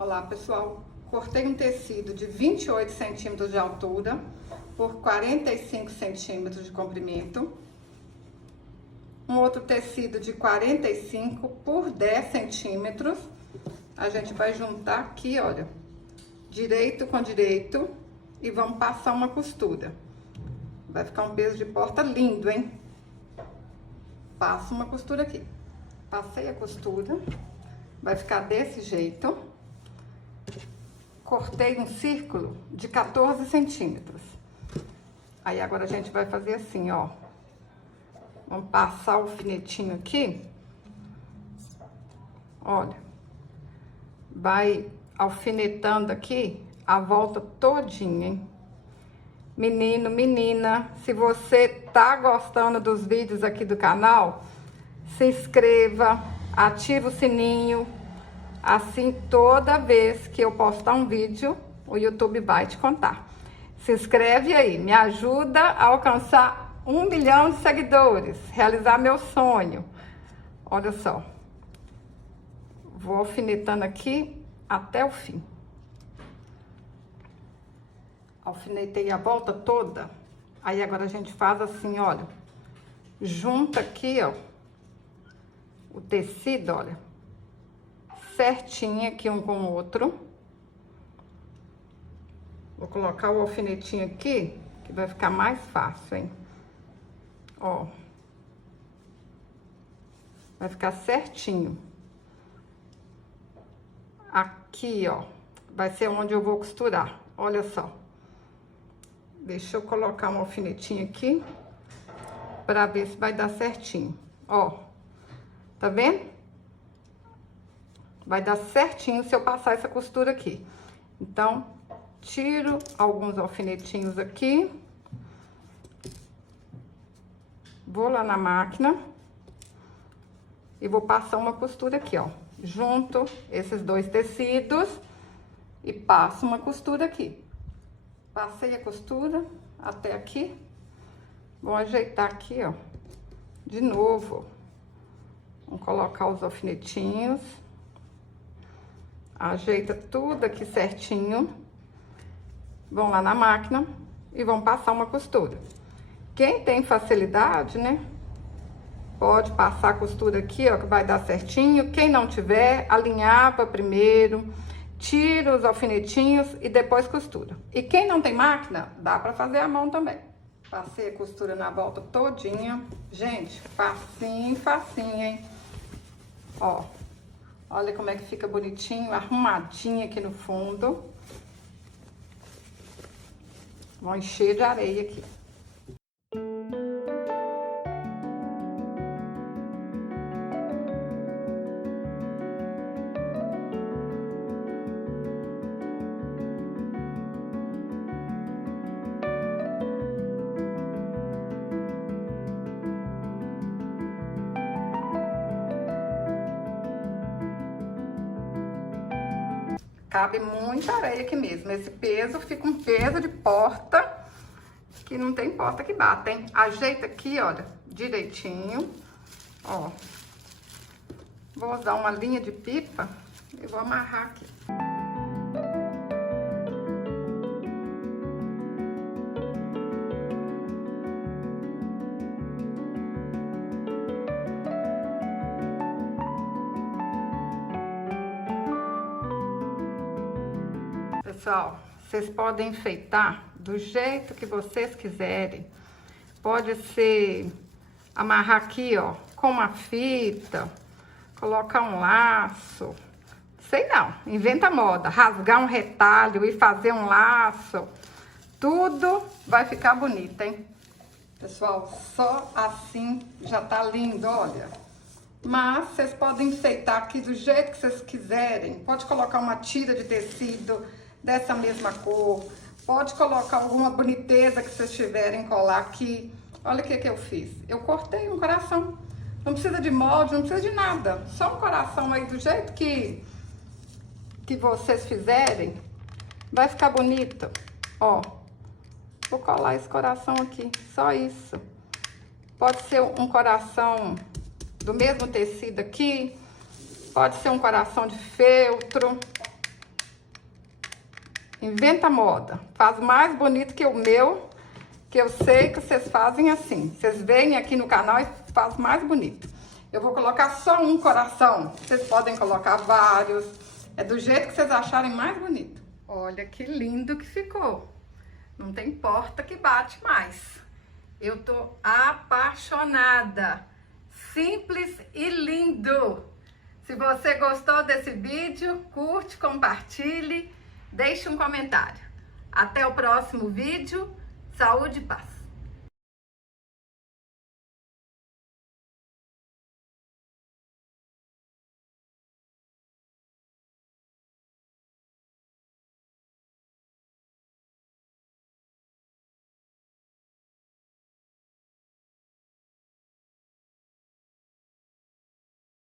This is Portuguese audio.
Olá pessoal, cortei um tecido de 28 centímetros de altura por 45 centímetros de comprimento. Um outro tecido de 45 por 10 centímetros. A gente vai juntar aqui, olha, direito com direito e vamos passar uma costura. Vai ficar um peso de porta lindo, hein? Passo uma costura aqui. Passei a costura, vai ficar desse jeito. Cortei um círculo de 14 centímetros. Aí agora a gente vai fazer assim, ó. Vamos passar o alfinetinho aqui. Olha. Vai alfinetando aqui a volta todinha, hein? Menino, menina, se você tá gostando dos vídeos aqui do canal, se inscreva, ativa o sininho. Assim, toda vez que eu postar um vídeo, o YouTube vai te contar. Se inscreve aí, me ajuda a alcançar 1 milhão de seguidores, realizar meu sonho. Olha só. Vou alfinetando aqui até o fim. Alfinetei a volta toda. Aí agora a gente faz assim, olha. Junta aqui, ó. O tecido, olha. Certinho aqui um com o outro. Vou colocar o alfinetinho aqui, que vai ficar mais fácil, hein? Ó. Vai ficar certinho. Aqui, ó, vai ser onde eu vou costurar. Olha só. Deixa eu colocar um alfinetinho aqui, pra ver se vai dar certinho. Ó, tá vendo? Vai dar certinho se eu passar essa costura aqui. Então, tiro alguns alfinetinhos aqui. Vou lá na máquina. E vou passar uma costura aqui, ó. Junto esses dois tecidos. E passo uma costura aqui. Passei a costura até aqui. Vou ajeitar aqui, ó. De novo. Vamos colocar os alfinetinhos. Ajeita tudo aqui certinho. Vão lá na máquina e vão passar uma costura. Quem tem facilidade, né? Pode passar a costura aqui, ó, que vai dar certinho. Quem não tiver, alinhava primeiro, tira os alfinetinhos e depois costura. E quem não tem máquina, dá pra fazer à mão também. Passei a costura na volta todinha. Gente, facinho, facinho, hein? Ó. Olha como é que fica bonitinho, arrumadinho aqui no fundo. Vou encher de areia aqui. Cabe muita areia aqui mesmo. Esse peso fica um peso de porta, que não tem porta que bata, hein? Ajeita aqui, olha, direitinho. Ó. Vou usar uma linha de pipa e vou amarrar aqui. Pessoal, vocês podem enfeitar do jeito que vocês quiserem. Pode ser amarrar aqui, ó, com uma fita, colocar um laço. Sei não, inventa moda. Rasgar um retalho e fazer um laço. Tudo vai ficar bonito, hein? Pessoal, só assim já tá lindo, olha. Mas vocês podem enfeitar aqui do jeito que vocês quiserem. Pode colocar uma tira de tecido dessa mesma cor. Pode colocar alguma boniteza que vocês tiverem colar aqui. Olha o que eu fiz. Eu cortei um coração. Não precisa de molde, não precisa de nada. Só um coração aí do jeito que vocês fizerem. Vai ficar bonito. Ó. Vou colar esse coração aqui. Só isso. Pode ser um coração do mesmo tecido aqui. Pode ser um coração de feltro. Inventa moda. Faz mais bonito que o meu, que eu sei que vocês fazem assim. Vocês vêm aqui no canal e fazem mais bonito. Eu vou colocar só um coração. Vocês podem colocar vários. É do jeito que vocês acharem mais bonito. Olha que lindo que ficou. Não tem porta que bate mais. Eu tô apaixonada. Simples e lindo. Se você gostou desse vídeo, curte, compartilhe, deixe um comentário. Até o próximo vídeo. Saúde e paz.